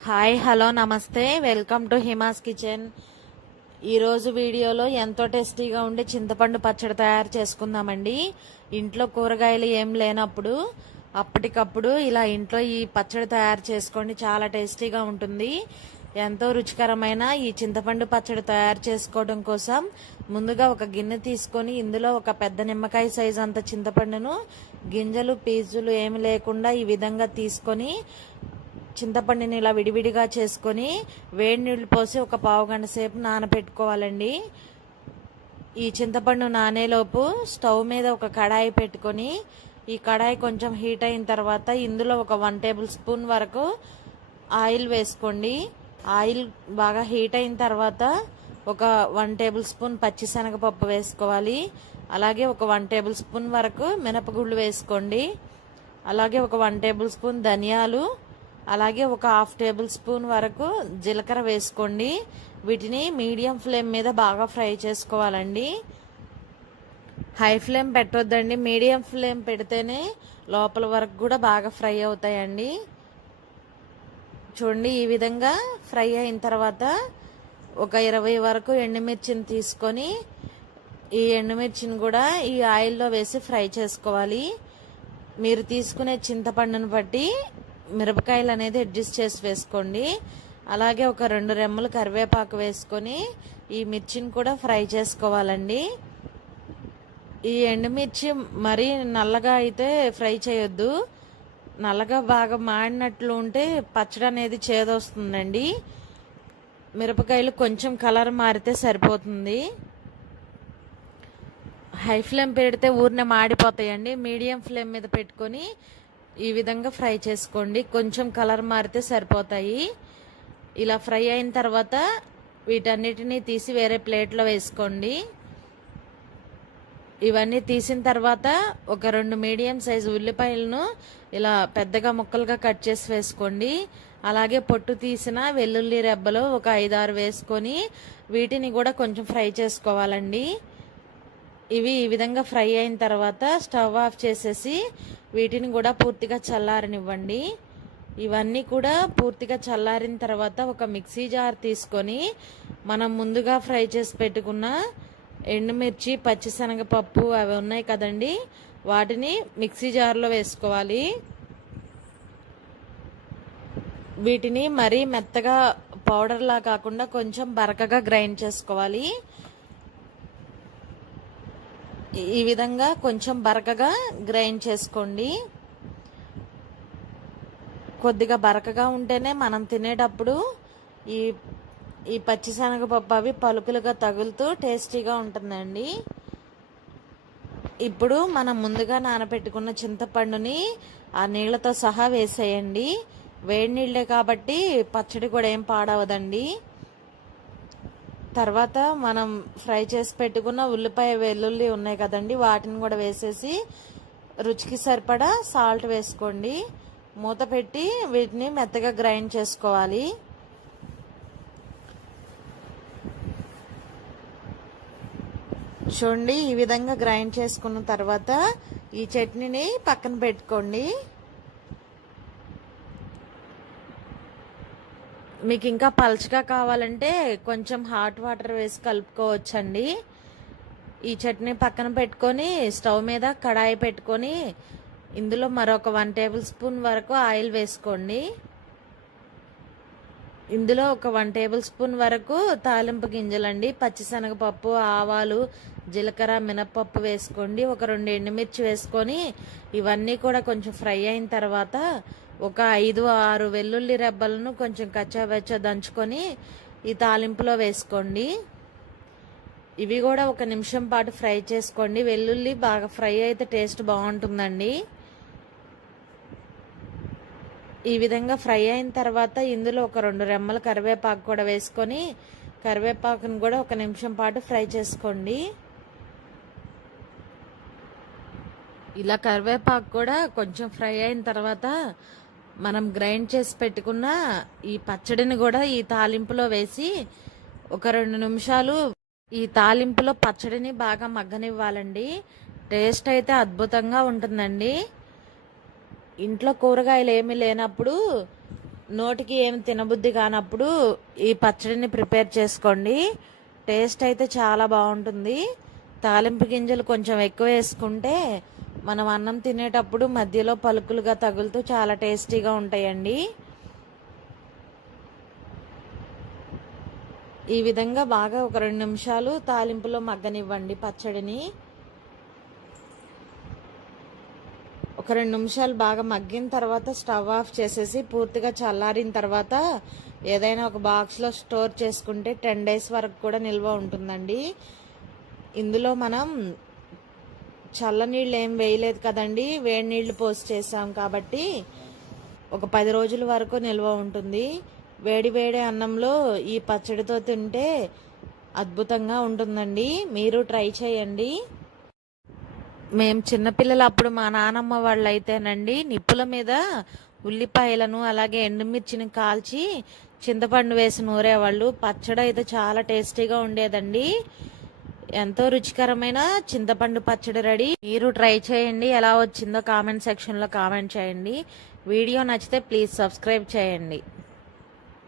Hi hello నమస్తే. Welcome to Hima's kitchen. ఈరోజు వీడియోలో ఎంతో టేస్టీగా ఉండే చింతపండు పచ్చడి తయారు చేసుకుందామండి. ఇంట్లో కూరగాయలు ఏం లేనప్పుడు అప్పటికప్పుడు ఇలా ఇంట్లో ఈ పచ్చడి తయారు చేసుకోండి. చాలా టేస్టీగా ఉంటుంది. ఎంతో రుచికరమైన ఈ చింతపండు పచ్చడి తయారు చేసుకోవడం కోసం ముందుగా ఒక గిన్నె తీసుకొని ఇందులో ఒక పెద్ద నిమ్మకాయ సైజు అంత చింతపండును గింజలు పీజులు ఏమి లేకుండా ఈ విధంగా తీసుకొని చింతపండుని ఇలా విడివిడిగా చేసుకొని వేడి నీళ్ళు పోసి ఒక పావు గంట సేపు నానబెట్టుకోవాలండి ఈ చింతపండు నానేలోపు స్టవ్ మీద ఒక కడాయి పెట్టుకొని ఈ కడాయి కొంచెం హీట్ అయిన తర్వాత ఇందులో ఒక వన్ టేబుల్ స్పూన్ వరకు ఆయిల్ వేసుకోండి. ఆయిల్ బాగా హీట్ అయిన తర్వాత ఒక వన్ టేబుల్ స్పూన్ పచ్చిశనగపప్పు వేసుకోవాలి. అలాగే ఒక వన్ టేబుల్ స్పూన్ వరకు మినపగుళ్ళు వేసుకోండి. అలాగే ఒక వన్ టేబుల్ స్పూన్ ధనియాలు అలాగే ఒక హాఫ్ టేబుల్ స్పూన్ వరకు జీలకర్ర వేసుకోండి. వీటిని మీడియం ఫ్లేమ్ మీద బాగా ఫ్రై చేసుకోవాలండి. హై ఫ్లేమ్ పెట్టొద్దండి. మీడియం ఫ్లేమ్ పెడితేనే లోపల వరకు కూడా బాగా ఫ్రై అవుతాయండి. చూడండి ఈ విధంగా ఫ్రై అయిన తర్వాత ఒక ఇరవై వరకు ఎండుమిర్చిని తీసుకొని ఈ ఎండుమిర్చిని కూడా ఈ ఆయిల్లో వేసి ఫ్రై చేసుకోవాలి. మీరు తీసుకునే చింతపండును బట్టి మిరపకాయలు అనేది అడ్జస్ట్ చేసి వేసుకోండి. అలాగే ఒక రెండు రెమ్మలు కరివేపాకు వేసుకొని ఈ మిర్చిని కూడా ఫ్రై చేసుకోవాలండి. ఈ ఎండుమిర్చి మరీ నల్లగా అయితే ఫ్రై చేయొద్దు. నల్లగా బాగా మాడినట్లు ఉంటే పచ్చడి అనేది చేదొస్తుందండి. మిరపకాయలు కొంచెం కలర్ మారితే సరిపోతుంది. హై ఫ్లేమ్ పెడితే ఊరినే మాడిపోతాయండి. మీడియం ఫ్లేమ్ మీద పెట్టుకొని ఈ విధంగా ఫ్రై చేసుకోండి. కొంచెం కలర్ మారితే సరిపోతాయి. ఇలా ఫ్రై అయిన తర్వాత వీటన్నిటిని తీసి వేరే ప్లేట్లో వేసుకోండి. ఇవన్నీ తీసిన తర్వాత ఒక రెండు మీడియం సైజు ఉల్లిపాయలను ఇలా పెద్దగా ముక్కలుగా కట్ చేసి వేసుకోండి. అలాగే పొట్టు తీసిన వెల్లుల్లి రెబ్బలు ఒక ఐదారు వేసుకొని వీటిని కూడా కొంచెం ఫ్రై చేసుకోవాలండి. ఇవి ఈ విధంగా ఫ్రై అయిన తర్వాత స్టవ్ ఆఫ్ చేసేసి వీటిని కూడా పూర్తిగా చల్లారనివ్వండి. ఇవన్నీ కూడా పూర్తిగా చల్లారిన తర్వాత ఒక మిక్సీ జార్ తీసుకొని మనం ముందుగా ఫ్రై చేసి పెట్టుకున్న ఎండుమిర్చి పచ్చిశనగపప్పు అవి ఉన్నాయి కదండి. వాటిని మిక్సీ జార్లో వేసుకోవాలి. వీటిని మరీ మెత్తగా పౌడర్లా కాకుండా కొంచెం బరకగా గ్రైండ్ చేసుకోవాలి. ఈ విధంగా కొంచెం బరకగా గ్రైండ్ చేసుకోండి. కొద్దిగా బరకగా ఉంటేనే మనం తినేటప్పుడు ఈ ఈ పచ్చిశనగపప్పు అవి పలుకులుగా తగులుతూ టేస్టీగా ఉంటుందండి. ఇప్పుడు మనం ముందుగా నానబెట్టుకున్న చింతపండుని ఆ నీళ్ళతో సహా వేసేయండి. వేడి నీళ్ళే కాబట్టి పచ్చడి కూడా ఏం పాడవదండి. తర్వాత మనం ఫ్రై చేసి పెట్టుకున్న ఉల్లిపాయ వెల్లుల్లి ఉన్నాయి కదండి వాటిని కూడా వేసేసి రుచికి సరిపడా సాల్ట్ వేసుకోండి. మూత పెట్టి వీటిని మెత్తగా గ్రైండ్ చేసుకోవాలి. చూడండి ఈ విధంగా గ్రైండ్ చేసుకున్న తర్వాత ఈ చట్నీని పక్కన పెట్టుకోండి. మీకు ఇంకా పల్చగా కావాలంటే కొంచెం హాట్ వాటర్ వేసి కలుపుకోవచ్చండి. ఈ చట్నీ పక్కన పెట్టుకొని స్టవ్ మీద కడాయి పెట్టుకొని ఇందులో మరొక వన్ టేబుల్ స్పూన్ వరకు ఆయిల్ వేసుకోండి. ఇందులో ఒక వన్ టేబుల్ స్పూన్ వరకు తాలింపు గింజలండి. పచ్చిశనగపప్పు ఆవాలు జీలకర్ర మినప్పప్పు వేసుకోండి. ఒక రెండు ఎండుమిర్చి వేసుకొని ఇవన్నీ కూడా కొంచెం ఫ్రై అయిన తర్వాత ఒక ఐదు ఆరు వెల్లుల్లి రెబ్బలను కొంచెం కచ్చాబెచ్చ దంచుకొని ఈ తాలింపులో వేసుకోండి. ఇవి కూడా ఒక నిమిషం పాటు ఫ్రై చేసుకోండి. వెల్లుల్లి బాగా ఫ్రై అయితే టేస్ట్ బాగుంటుందండి. ఈ విధంగా ఫ్రై అయిన తర్వాత ఇందులో ఒక రెండు రెమ్మల కరివేపాకు కూడా వేసుకొని కరివేపాకును కూడా ఒక నిమిషం పాటు ఫ్రై చేసుకోండి. ఇలా కరివేపాకు కూడా కొంచెం ఫ్రై అయిన తర్వాత మనం గ్రైండ్ చేసి పెట్టుకున్న ఈ పచ్చడిని కూడా ఈ తాలింపులో వేసి ఒక రెండు నిమిషాలు ఈ తాలింపులో పచ్చడిని బాగా మగ్గనివ్వాలండి. టేస్ట్ అయితే అద్భుతంగా ఉంటుందండి. ఇంట్లో కూరగాయలు ఏమీ లేనప్పుడు నోటికి ఏమి తినబుద్ధి కానప్పుడు ఈ పచ్చడిని ప్రిపేర్ చేసుకోండి. టేస్ట్ అయితే చాలా బాగుంటుంది. తాలింపు గింజలు కొంచెం ఎక్కువ వేసుకుంటే మనం అన్నం తినేటప్పుడు మధ్యలో పలుకులుగా తగులుతూ చాలా టేస్టీగా ఉంటాయండి. ఈ విధంగా బాగా ఒక రెండు నిమిషాలు తాలింపులో మగ్గనివ్వండి పచ్చడిని. ఒక రెండు నిమిషాలు బాగా మగ్గిన తర్వాత స్టవ్ ఆఫ్ చేసేసి పూర్తిగా చల్లారిన తర్వాత ఏదైనా ఒక బాక్స్లో స్టోర్ చేసుకుంటే టెన్ డేస్ వరకు కూడా నిల్వ ఉంటుందండి. ఇందులో మనం చల్లనీళ్ళు ఏం వేయలేదు కదండి. వేడి నీళ్ళు పోసి చేసాం కాబట్టి ఒక పది రోజుల వరకు నిల్వ ఉంటుంది. వేడి వేడి అన్నంలో ఈ పచ్చడితో తింటే అద్భుతంగా ఉంటుందండి. మీరు ట్రై చేయండి. మేము చిన్నపిల్లలు అప్పుడు మా నానమ్మ వాళ్ళు అయితేనండి నిప్పుల మీద ఉల్లిపాయలను అలాగే ఎండుమిర్చిని కాల్చి చింతపండు వేసి నూరేవాళ్ళు. పచ్చడి అయితే చాలా టేస్టీగా ఉండేదండి. ఎంతో రుచికరమైన చింతపండు పచ్చడి రెడీ. మీరు ట్రై చేయండి ఎలా వచ్చిందో కామెంట్ సెక్షన్లో కామెంట్ చేయండి. వీడియో నచ్చితే ప్లీజ్ సబ్స్క్రైబ్ చేయండి.